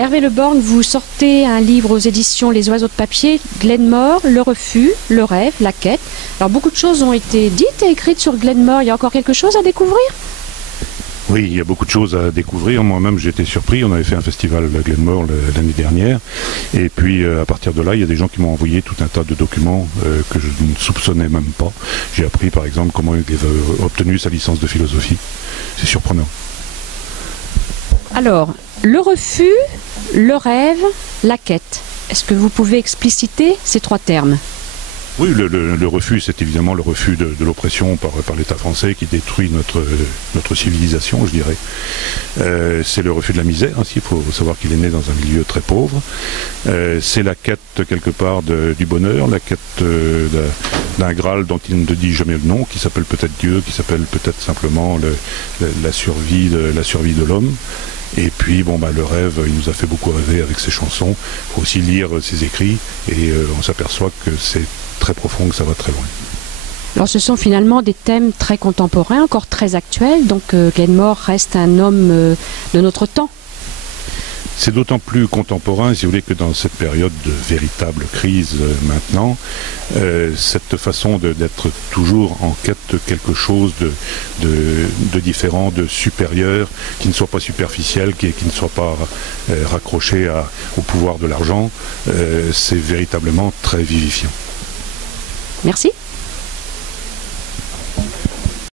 Hervé Le Borgne, vous sortez un livre aux éditions Les Oiseaux de Papier, Glenmore, Le Refus, Le Rêve, La Quête. Alors beaucoup de choses ont été dites et écrites sur Glenmore. Il y a encore quelque chose à découvrir? Oui, il y a beaucoup de choses à découvrir. Moi-même, j'ai été surpris. On avait fait un festival à Glenmore l'année dernière. Et puis, à partir de là, il y a des gens qui m'ont envoyé tout un tas de documents que je ne soupçonnais même pas. J'ai appris, par exemple, comment il avait obtenu sa licence de philosophie. C'est surprenant. Alors, le refus, le rêve, la quête. Est-ce que vous pouvez expliciter ces trois termes? Oui, le refus, c'est évidemment le refus de l'oppression par l'État français qui détruit notre civilisation, je dirais. C'est le refus de la misère aussi, il faut savoir qu'il est né dans un milieu très pauvre. C'est la quête quelque part du bonheur, la quête d'un Graal dont il ne dit jamais le nom, qui s'appelle peut-être Dieu, qui s'appelle peut-être simplement la survie de l'homme. Et puis, le rêve, il nous a fait beaucoup rêver avec ses chansons. Il faut aussi lire ses écrits et on s'aperçoit que c'est très profond, que ça va très loin. Alors ce sont finalement des thèmes très contemporains, encore très actuels, donc Glenmore reste un homme de notre temps. C'est d'autant plus contemporain, si vous voulez, que dans cette période de véritable crise maintenant, cette façon d'être toujours en quête de quelque chose de différent, de supérieur, qui ne soit pas superficiel, qui ne soit pas raccroché au pouvoir de l'argent, c'est véritablement très vivifiant. Merci.